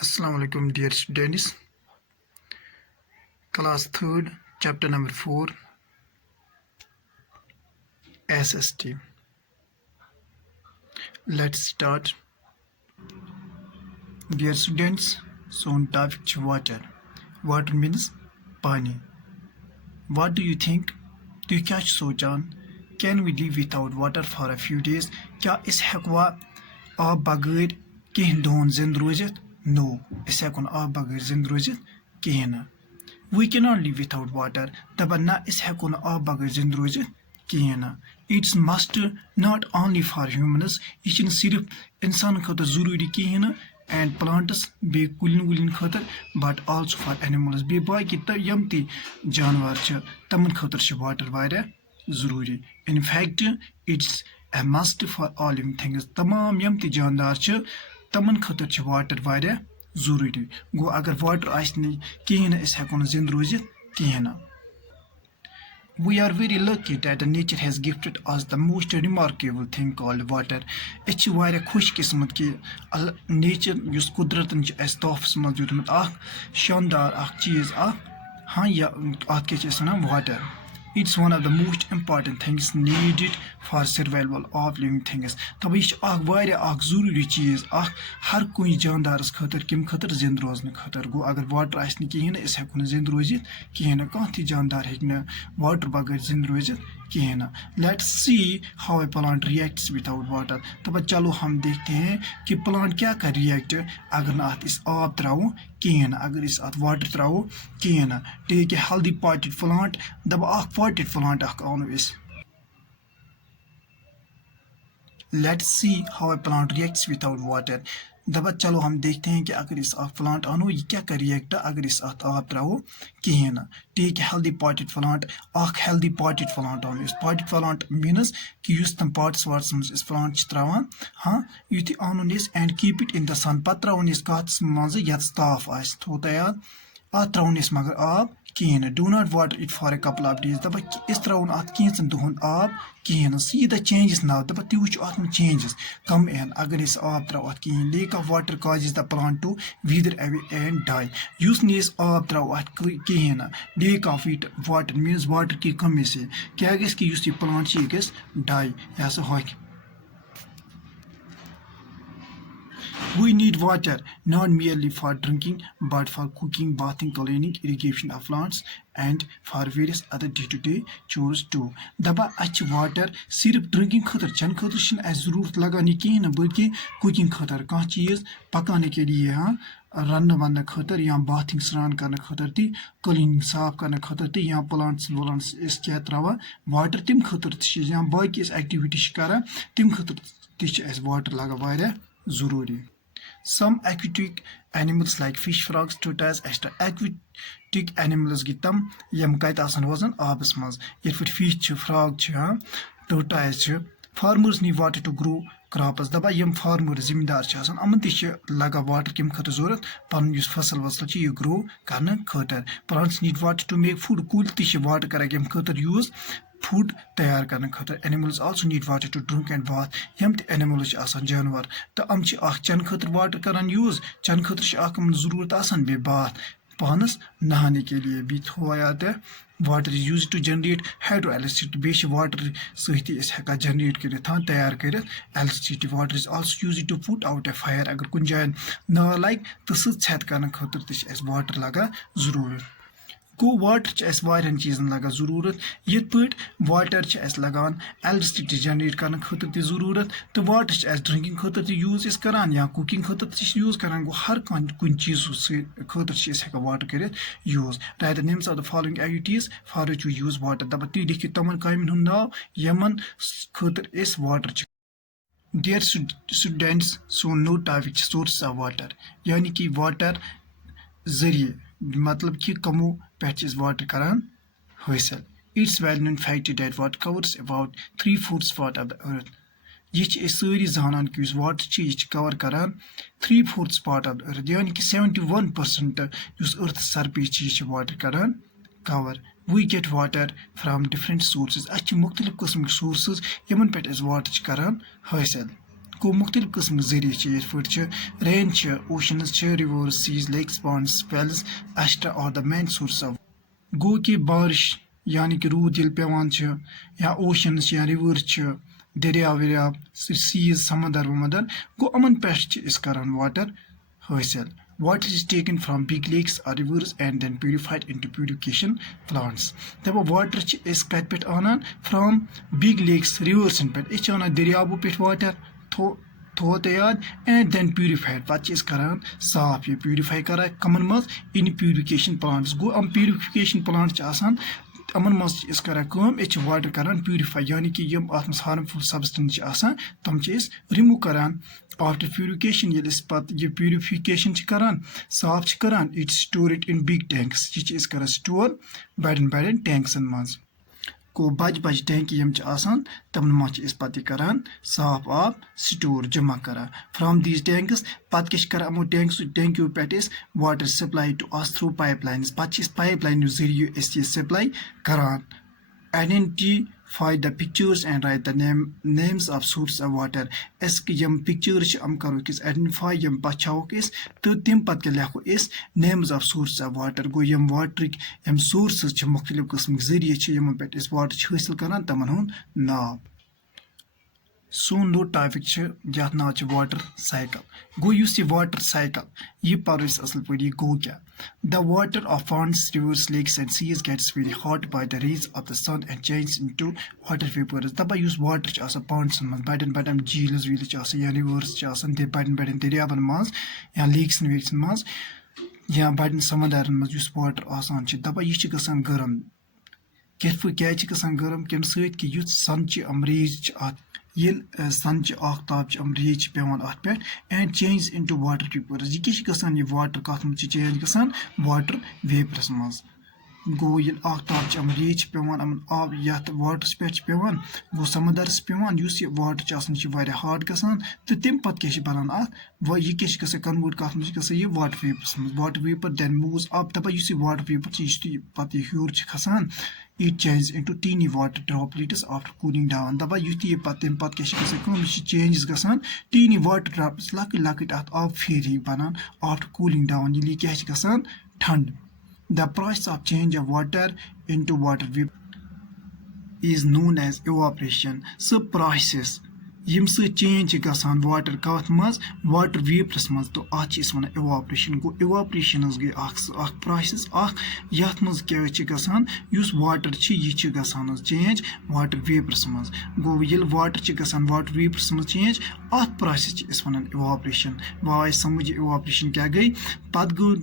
Assalamu alaikum dear students. Class 3rd, chapter number 4, SST. Let's start. Dear students, so on topic water. Water means pani. What do you think? Do you catch sojan? Can we live without water for a few days? क्या इस हेकवा आब बगैर कहीं दोन जिंद Rojit? No, इस हेकुन आब बगैर जिंद रोजित कहीं ना. We cannot live without water. दबा ना इस हेकुन आब बगैर जिंद रोजित कहीं ना. It's must not only for humans. ये छिन सिर्फ इंसान खतर जरूरी कहीं ना and plants बे कुलिन खतर but also for animals. बे बाकी यम ती जानवर छ तमन खतर छ water वारिया जरूरी. In fact, it's a must for all living things. तमाम यम ती जानदार छ तमन खतर छ water वारिया जरूरी. गो अगर water आसि नहीं कहीं ना इस हेकुन जिंद रोजित कहीं ना. We are very lucky that nature has gifted us the most remarkable thing called water. It's very खुश किस्मत कि nature युस कुदरतन च अस तोहफस मज दियुतमुत अख शानदार अख चीज अख हाँ या अथ क्या छ वनान water. It's one of the most important things needed for survival of living things. तब यह अख वारिया अख जरूरी चीज अख हर कोई जानदारस खतर किम खतर जिंद रोजन खतर. गो अगर वाटर आसि कहीं ना इस हेकुन जिंद रोजित कहीं ना कह थी जानदार हेकन वाटर बगैर जिंद रोजित कहीं ना. Let's see how a plant reacts without water. तब चलो हम देखते हैं कि प्लांट क्या कर रिएक्ट अगर ना अत इस आब त्रावो कहीं ना अगर इस अत वाटर त्रावो कहीं ना. Take a healthy potted plant दब अख पॉटेड प्लांट अख आनो इस. Let's see how a plant reacts without water. दबा चलो हम देखते हैं कि अगर इस प्लांट आनो ये क्या कर रिएक्ट अगर इस आब त्रावो कहीं ना. टेक हेल्दी पॉटेड प्लांट अख हेल्दी पॉटेड प्लांट आनो इस. पॉटेड प्लांट मीनस कि युस तम पॉट्स वाट्स मज इस प्लांट त्रावान हाँ युति आनो इस and keep it in the sun पत त्रावन इस कथस मज यत ताफ आस थो तयार अत त्रावन इस मगर आब कहीं ना. Do not water it for a couple of days. दबा इस त्रावन अत कैंचन दोहन आब कहीं ना. सीधा चेंजेस ना दबा ती वुच अत में चेंजेस कम एन अगर इस आब त्राव अत कहीं. Lack of water causes the plant to wither away and die. युस ने इस आब त्राव अत कहीं ना. Lack of it water means water की कमी से क्या गस कि युस ये प्लांट छ गस डाई या सो हक. We need water not merely for drinking but for cooking, bathing, cleaning, irrigation of plants and for various other day-to-day chores too. दबा अच्छ वाटर सिर्फ ड्रिंकिंग खतर चन खतर छन अस जरूरत लगाने कहीं ना बल्कि कुकिंग खतर कह चीज पकाने के लिए हाँ रन वन खतर या बाथिंग स्नान करने खतर ती क्लीनिंग साफ करने खतर ती या प्लांट्स वलांट्स इस क्या त्रावा वाटर तिम खतर या बाकी एक्टिविटी करा तिम खतर ती वाटर लगा वारिया जरूरी. Some aquatic animals like fish, frogs, tortoises, extra aquatic animals gi tam yam kait asan rozan abas maz. Yet fish ch frog ch tortoise ch farmers need water to grow crops. दबा यम farmer जिम्मेदार छ आसान अमन ति छ लगा water किम खतर जरूरत पन युस फसल वसल छ ये ग्रो करने खतर. Plants need water to make food. कुल ति छ वाटर करा किम खतर यूज फूड तैयार करने खतर. Animals also need water to drink and bath. यम ते एनिमल्स आसान जानवर तो अम छ अख चन खतर वाटर करान यूज चन खतर छ अख जरूरत आसान बे बाथ पानस नहाने के लिए भी थोड़ा याद है. Water is use to generate hydro electricity. बे वाटर सहित हेका जनरेट कर तैयार कर electricity. Water is also use to put out a fire. अगर कुछ जाए ना लाइक तो सत कर खतर तस वाटर लगा जरूरत. गो वाटर वारियन चीजन लगा जरूरत ये पट वाटर लगान इलेक्ट्रिसिटी जनरेट करने खतर ती जरूरत तो वाटर ड्रिंकिंग खतर ती यूज करान या कुकिंग खतर यूज करान. गो हर कुछ चीज खतर हेका वाटर कर use. Write the names of the following activities for which we use water. दबा ती लिखित तमन कामन हुंद नाव यमन खतर water. Dear students, so no topic sources of water यानी कि वाटर जरिए मतलब कि कमो पे वाटर करान हासिल. It's well known fact that water covers about 3/4 part of the earth. यह सारी जानान कि वाटर यह कवर करान 3/4 पार्ट ऑफ द अर्थ यानी कि 71% अर्थ सरफेस यह वाटर करान कवर. We get water from different sources. अच्छे मुख्तलिफ किस्म के सोर्सेज यमन पे वाटर करान हासिल. गो मुख्तलिफ किस्म जरिए ये पे rain oceans rivers seas lakes ponds wells extra और द मेन सोर्स ऑफ गो कि बारिश यानी कि रूद ये पेवान या ओशनस या रिवर्स दरिया वरिया सीज समंदर वमंदर गो अमन पे करान वाटर हासिल. Water is taken from big lakes or rivers and then purified into purification plants. तब water is कत पे आनान from big lakes rivers पे इस आनान दरियाबो पे water थो याद and then purified पच इस करान साफ ये purify करा कमन मज in purification plants गो हम purification plants आसान अमन मज करान वाटर करान प्यूरिफाई यानी कि यम अत हार्मफुल सब्सटेंस तम रिमूव करान आफ्टर प्यूरिफिकेशन ये पे प्यूरिफिकेशन करान साफ करान it store it in big tanks ये करान स्टोर बड़न बड़न टैंक्सन मज गो बज टैंक यम तमन मज पे करान साफ आब स्टोर जमा करान फ्राम दीज टैंक्स पे क्या टैंक्यों पे water supply to us through pipelines पे पाइप लाइन जरिए सप्लाई करान. Identify the pictures and write the names of sources of water. यम pictures करो identify यम पछाओ तो तम पे लिखो names of sources of water. गो यम वाटर यम सोर्सेस मुख्तलिफ किस्म जरिए यमन पे वाटर हासिल करान तमन हुंद नाव. सोन नो टॉपिक यथ नाव वाटर साइकिल. गो ये वाटर साइकिल यह पर असल पे गो क्या. The water of ponds, rivers, lakes and seas gets very hot by the rays of the sun and changes into water vapors. Daba use water ponds man bad झील we'll या rivers बड़ दरियावन मज या लेक्स वेक्स मज या बड़ समंदर मज वाटर दबा यह गसान गरम क्या गरम कम सत युथ सन रेज ये सन आफ्ताब रेज पेवान अत पे and change into water vapours यह क्या यह वाटर कत मज चेंज गसान वाटर वेपरस मज. गो ये आफ्ताब रेज पेवान अमन आब ये वाटरस पे पेवान गो समंदरस पेवान उस वाटर हार्ड गसान तो तम पे क्या बनान यह क्या कन्वर्ट कत मज यह वाटर वेपर्स मज. Water vapour then moves up दपा वाटर वेपर पे हूर खसान it changes into teeny water droplets after cooling down. दबा युति तम पे क्या चेंजेस गसान teeny water droplets लकट अत आब फेरी बनान after cooling down ये क्या गसान ठंड. The process of change of water into water vapor is known as evaporation. So process Yama change गसान water कत मज वाटर वेपरस मज तो अत वन एवापरेशन. गो एवापरेशन गई प्रोसेस यथ मज क्या गसान वाटर यह गसान चेंज वाटर वेपरस मज. गो ये वाटर गसान वाटर वेपरस मज चेंज अत प्रोसेस वन एवापरेशन. वाय समझ एवापरेशन क्या गई पत गो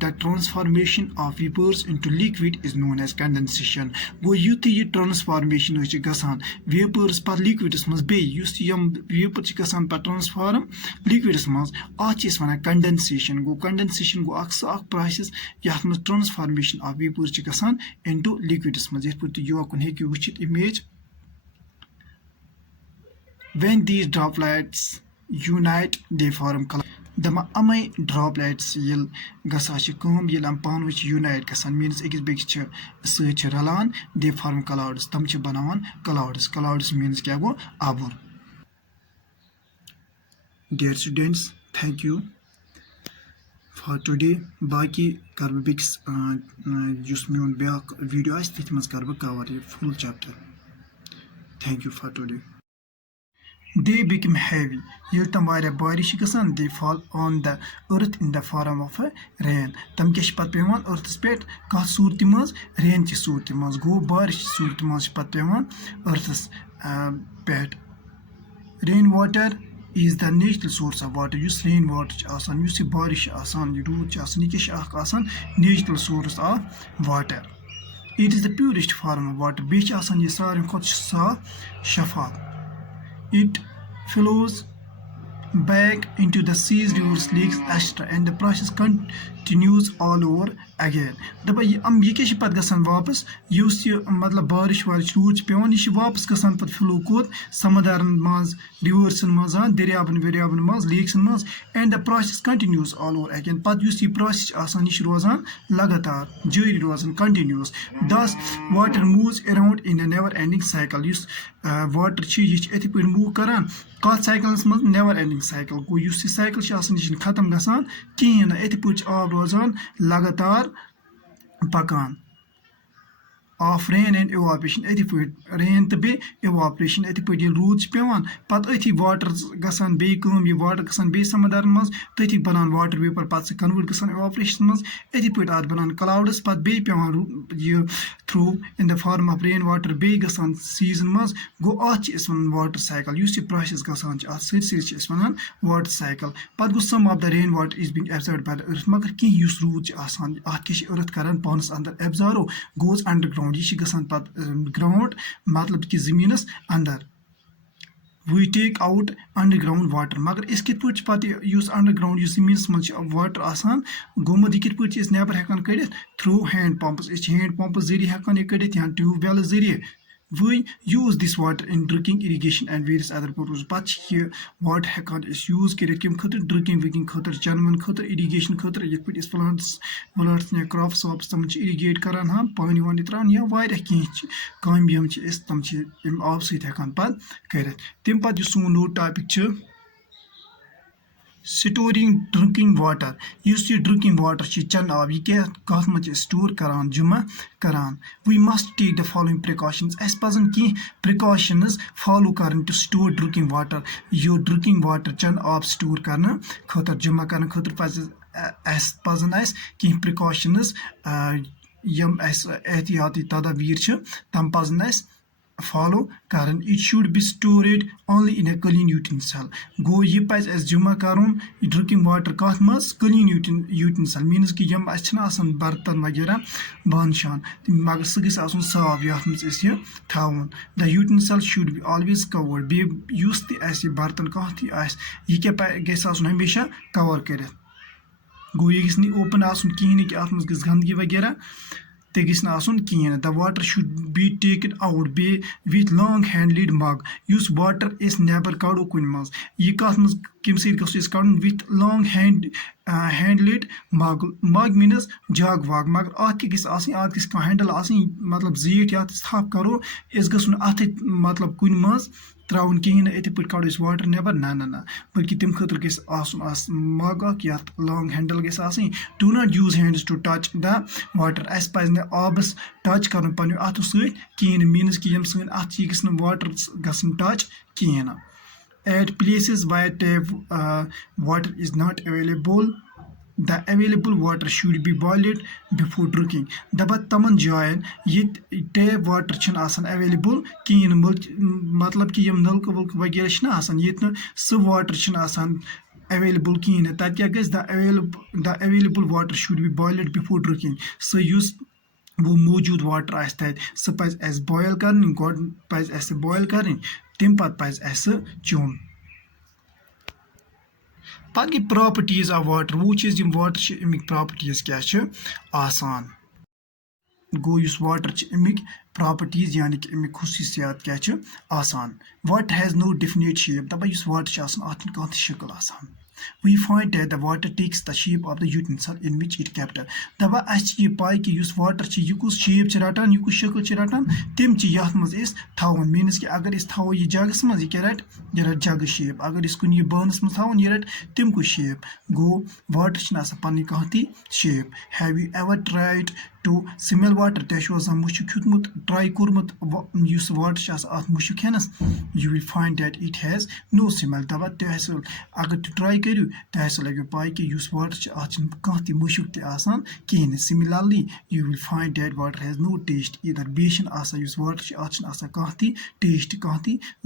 the transformation of vapors into liquid is known as condensation. गो युथ यह ट्रांसफॉर्मेशन गसान वेपर्स पे लिक्विडस मज यम वेपर गसान पे ट्रांसफॉर्म लिक्विडस मज अत वन कंडेंसेशन. गो कंडेंसेशन गो प्रोसेस यथ मज ट्रांसफॉर्मेशन ऑफ वेपर्स गसान इनटू लिक्विडस मज ये पे योकुन हेकु वुचित image. When these droplets unite they form cloud. दमा अमे ड्रॉपलेट्स ये पान यूनाइट गसान मीनस अकिस बेकिस सत रलान दे फॉर्म क्लाउड्स तम बनावान क्लाउड्स मीनस क्या गो आबुर. Dear students thank you for today. बाकी कर बेकिस मोन ब्या वीडियो तथ मज कर कवर ये full chapter. Thank you for today. They become heavy. ये तम वारिया बारिश गसान they fall on the earth in the form of a rain. तम क्या पत पेवान earthस पे कत सूरत मज रेन च सूरत मज. गो बारिश सूरत मज पत पेवान earthस पे. Rain water is the natural source of water. Use rain water आसान युस बारिश आसान रूद आसान यह क्या आसान natural source of water. It is the purest form of water. बेच आसान ये सारे खुद साफ शफाफ. It flows back into the seas, rivers, lakes, etc. and the process continues all over again दपा ये क्या पत गसान वापस युस ये मतलब बारिश वारिश रूद पेवान ये वापस गसान पत फ्लो कोत समंदरन मज रिवर्सन मज दरियाबन वरियाबन मज लेक्सन मज and the process continuous all over again पत युस ये प्रोसेस आसान ये रोजान लगातार जारी रोजान कंटिन्यूस दस water moves around in a never ending cycle use water ये इथे पे मूव करान कत साइकिलस मज नेवर एंडिंग साइकिल गो युस ये साइकिल यह खत्म गसान कहें इथे पे आब रोजान लगातार पकान ऑफ रेन एंड इवापरेशन इथे पे रेन तो बे इवापरेशन इथे पे रूद पेवान पत अथी वाटर गसान बे ये वाटर गसान बे समंदर मज तथी बनान वाटर वेपर पत कन्वर्ट गसान इवापरेशन मज इथे पे आत बनान क्लाउड्स पत बे पेवान ये through in the form of rain water बे गसान सीजन मज गो अत वन वाटर साइकिल युस ये प्रोसेस गसान सर वन वाटर साइकिल पत गो some of the rain water is being absorbed by the earth मगर कह युस रूद आसान अत अर्थ करान पानस अंदर एब्जॉर्व गोज अंडरग्राउंड यह गसान पत ग्राउंड मतलब कि जमीनस अंदर we take out underground water मगर इस कित पे पत अंडरग्राउंड जमीनस मज वाटर आसान गोमुत यह कित नेबर हेकान कड़ित through hand pumps hand pump जरिए हेकान यह कड़ित या ट्यूबवेल जरिए we use this water in drinking irrigation and various other purposes पत यह वाटर हेकान यूज कर कम खतर ड्रिंकिंग विकिंग खतर चनवन खतर इरीगेशन खतर ये पे प्लांट्स व्लांट्स या क्रॉप्स वाप्स तम इरीगेट करान हाँ पानी वानी त्रान या कम यम तम आब सकान पत कर तम पे सोन note topic storing drinking water इस ड्रिंकिंग वाटर चन आब यह क्या कत मज स्टोर करान जमा करान we must take the following precautions अस पजन कह प्रिकॉशंस फॉलो कर टू स्टोर ड्रिंकिंग वाटर यो ड्रिंकिंग वाटर चन आब स्टोर करने खतर जमा करने खतर पजन कह प्रिकॉशंस यम एहतियाती तदाबीर तम पजन फॉलो करन it should be stored only in a clean utensil गो यह पज जमा कर ड्रिंकिंग वाटर कत मज क्लीन यूटेंसिल मीन्स कि यम आसान बर्तन वगैरह बान शान मगर सह गई आसन साफ यथ मज यह थवन the utensil should be always covered बेस तह बर्तन कह यह क्या गस हमेशा कवर कर गो यह गि ओपन आसन कहें कि अत मज गंदगी वगैरह ते कहें the water should be taken out बे विथ लॉन्ग हैंडलिड मग उस वाटर नेबर कड़ो कुन मज यह कत मज कम सड़ विथ लॉन्ग हैंडलिड मग मग मीनस जग वग मगर अत क्या हैंडल मतलब जीट या थप करो गो अथ मतलब कुन मज त्रावन कहें इथे पे कड़ो वाटर नेबर ना ना ना बल्कि तम खतर मग ये लॉन्ग हैंडल गई do not use hands to touch the water अस पज आबस टच कर पन्नों अथो सहें मीनस कि यम सन अथ गि वाटर गसन टच कहें at places where tap water is not available the available water should be boiled before drinking दपा तमन जायन ये टैप वाटर अवेलेबल कहें मतलब कि यम नलक वलक वगैरह ये सह वाटर अवेलेबल कहें तत क्या गस the available water should be boiled before drinking सह वो मौजूद वाटर आस सह पज अस बॉयल कर गोड पज अस बॉयल कर तम पत पज अस चोन पत गई प्रॉपर्टीज ऑफ वाटर वो वाटर अमिक प्रॉपर्टीज क्या आसान गो इस वाटर अमिक प्रॉपर्टीज यानी कि अमिक खसूसियात क्या आसान water has no definite shape दपा इस वाटर अत कह शक्ल आसान we find that the water takes the shape of the utensil in which it kept दपा अस पाई कि वाटर यह कुछ शेप रटान यह कुछ शक्ल रटान तम यथ मज थवन मीनस कि अगर थो यह जगस मज यह रट जग शेप अगर कुन बानस मज थवन यह रट तम कुछ शेप गो वाटर पन कह shape have you ever tried to smell water तह मुशक हेतमुत ट्राई कोर्मुत वाटर अत मुशक हेनस you will find that it has no smell दपा तह अगर तुम ट्राई करू तह लगे पाई कि वाटर अत कह मुशक तह कहें similarly you will find that water has no taste इधर बेस वाटर अत कह टेस्ट कह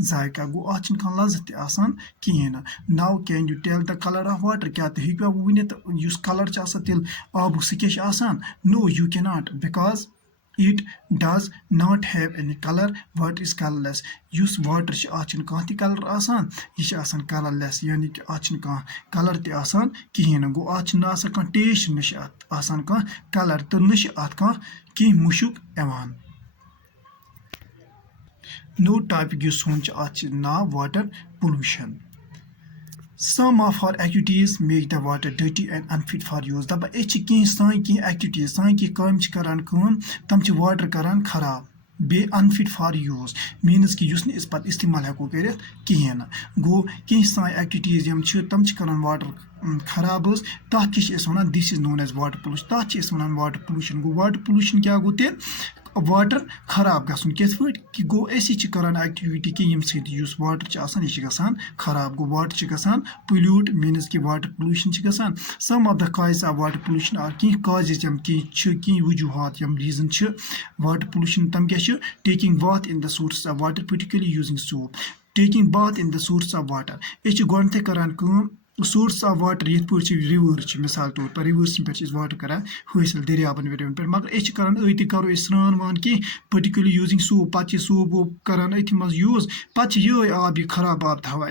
जायका गो अत लज्जत कहें now can you tell the colour of water क्या तुम हेकवा वन कलर तेल आबुक सह क्या no you can not because It does not have any color. Water is colorless. Yus water छ आछ न कांति color आसान ये छ आसान colorless यानी कि आछ न का color ते आसान किहेन गो आछ न आसान का taste न छ आसान का color तो न छ आत का कि मुशुक एवान No topic यस होन छ आछ ना water pollution. Some of our activities make the water dirty and unfit for use. दबा एच की साइन की activities साइन की काम छ करान काम तम छ water करान खराब बे unfit for use means कि युस न इस पत इस्तेमाल हको करित किहेन गो की साइन activities यम छ तम छ करान water खराब हस तथ छ इस वनान this is known as water pollution तथ छ इस वनान water pollution गो water pollution क्या गो ते वाटर खराब गसन किस पट कि गो ऐसी छ करान एक्टिविटी कि यम से यूस वाटर छ आसान ये गसान खराब गो वाटर छ गसान पोल्यूट मीन्स कि वाटर पोल्यूशन छ गसान some of the causes of water pollution are कि कॉजेस यम कि छ कि वजूहात यम रीजन छ वाटर पोल्यूशन तम क्या छ taking bath in the source of water particularly using soap taking bath in the source of water ये छ गोनते करान काम सोर्स ऑफ वाटर ये रिवर मिसाल तौर पर रिवर्स पे वाटर करान हासिल दरियाबन वरियन पे मगर ये करान अति करो स्नान वन कि पर्टिकुलरली यूजिंग सोप पे सोप वोप करान अथि मज यूज पे ये आब ये खराब आब थवा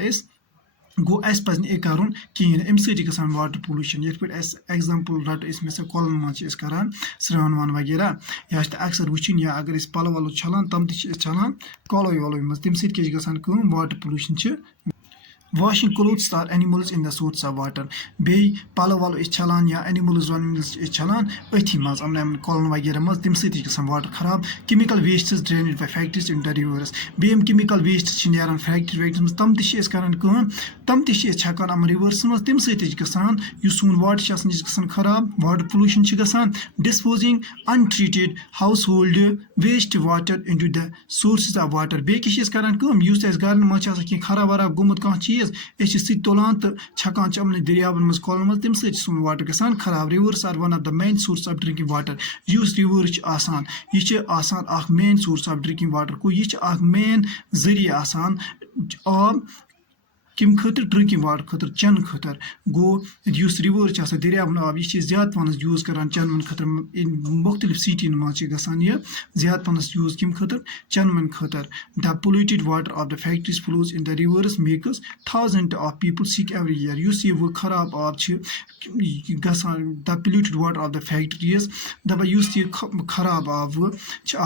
गो अस पज न करुन कहें अम सत गसान वाटर पोल्यूशन ये पे एग्जाम्पल रटो मिसाल कॉलन मज करान स्नान वान वगैरह या अक्सर वुचन या अगर पलो वलो छलान तम छलान कॉलो वलो मज तम सत गसान water pollution Washing clothes or animals in the source of water. Be palo walo is chalan ya animals is chalan. Öthi maz amna colon वगैरह मज तम सत गसान water खराब. Chemical wastes drained by factories into rivers. Be chemical waste छ नेरान factory मज तम ति छ करान काम तम ति छ छकान am rivers मज तम सत गसान यु सोन water छ आसान गसान खराब water pollution छ गसान disposing untreated household waste water into the sources of water. Be किस करान काम युस एस गार्डन मज आसान कि खराब वराब गुमुत कां चीज तुलान तो छकान अमन दरियाबन मज कॉलन मज तम सोन वाटर गसान खराब rivers are one of the main source of drinking water यूस रिवर आसान ये आसान अख main source of drinking water को ये अख मेन जरिया आसान आब कम खतर ड्रिंकिंग वाटर खतर चन खतर गो रिवर दरियाबन आब यह ज्यादा पन यूज करान चन खतर मुख्तलिफ सिटीन मज गसान यह ज्यादा पन यूज कम खतर चन खतर the polluted water of the factories flows in the rivers makes thousand of people sick every year युस यह खराब आब गसान the polluted water of the factories दपा युस यह खराब आब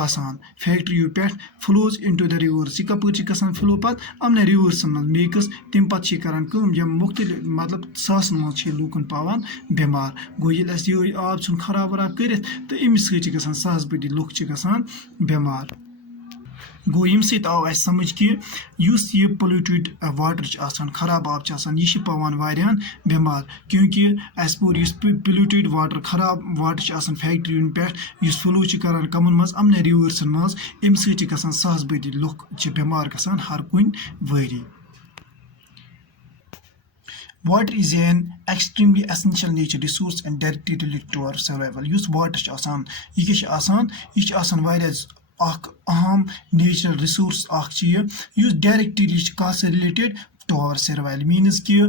आसान फैक्ट्रियों पे फ्लोज इनटू द रिवर्स यह कपर गसान फ्लो पे अमन रिवर्स मेक्स तम पे करान मुख्तलिफ मतलब सासन मज लूकन पावान बेमार गो ये आब छुन खराब वराब कर तो अमिस सत गसान सास बदी लुक गसान बेमार गो यम सत आव अस समझ कि युस ये पोल्यूटेड वाटर आसान खराब आब यह पावान वारियान बेमार क्योंकि अस पोर युस पोल्यूटेड वाटर खराब वाटर आसान फैक्ट्रियन पे युस फ्लो करान कमन मज अमन रिवर्सन मज अम सत गसान सास बदी लुक बेमार गसान हर कुन worry Water is an extremely essential nature resource and directly related to our survival. Use water आसान ये आसान वारिया अख अहम नेचुरल रिसोर्स अख यूस डायरेक्टली कस related to our survival means कि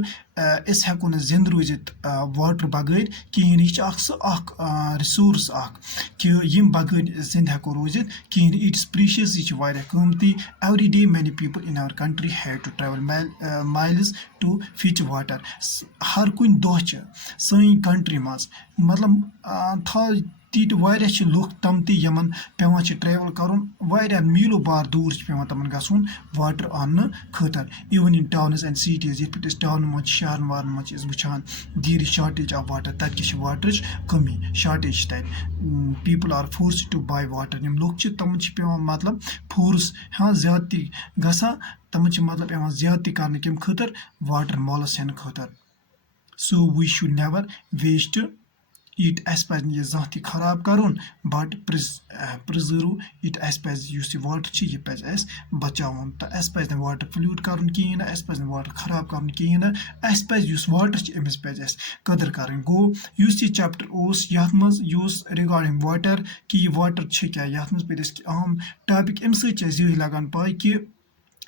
इस हेको न जिंद रोजित वाटर बगैर कहें यह रिसोर्स कि यम बगैर जिंद हेको रोजित कहें इट्स प्रीशियस यह वारिया कीमती every day many people in our country have to travel miles to fetch water हर कुन दो सैन कंट्री मज मतलब तीत वारिया लुक तम तमन पेवान ट्रेवल करुन वारिया मीलो बार दूर पेवान तमन गसुन वाटर आन खतर even in towns and cities ये पे टाउन मज शहर वारन मज वुचान दीर शार्टेज ऑफ वाटर तत वाटर कमी शार्टेज तत people are force to buy water यम लुक तमन पेवान मतलब फोर्स हाँ ज्यादती गसा तमन मतलब पेवान ज्यादती करने कम खतर वाटर मॉलस हेन खतर so we should never waste it अस पे यह जहाँ खराब करुन बट प्रिजर्व इट अस पे वाटर यह पे बचावन तो अस पे वाटर पोल्यूट करुन कहें अस पे वाटर खराब करुन कहें अस पे वाटर अमिस पे कदर करें गो यह चैप्टर ये मज रिगार्डिंग वाटर कि यह वाटर क्या ये पे अहम टॉपिक अम सत लगान पाई कि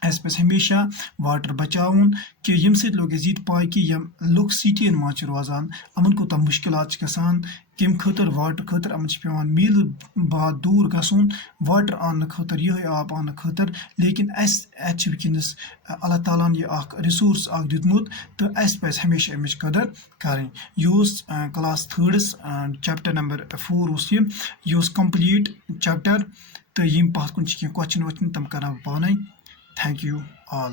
अस पे हमेशा वाटर बचाउन कि यम सत लोग यीत पाई कि यम लुक सिटियन मज रोजान अमन कोता मुश्किलात गसान कम खतर वाटर खतर अमन पेवान मील बाद दूर गसुन वाटर आन खतर यह आब आन खतर लेकिन अस वनस अल्लाह ताला यह रिसोर्स दितमुत तो अस पे हमेशा अमिच कदर करें यह क्लास थर्डस चैप्टर नंबर 4 यह कंप्लीट चैप्टर तो यम पत कुन क्वेश्चन वोश्चन तम कर पाने Thank you all.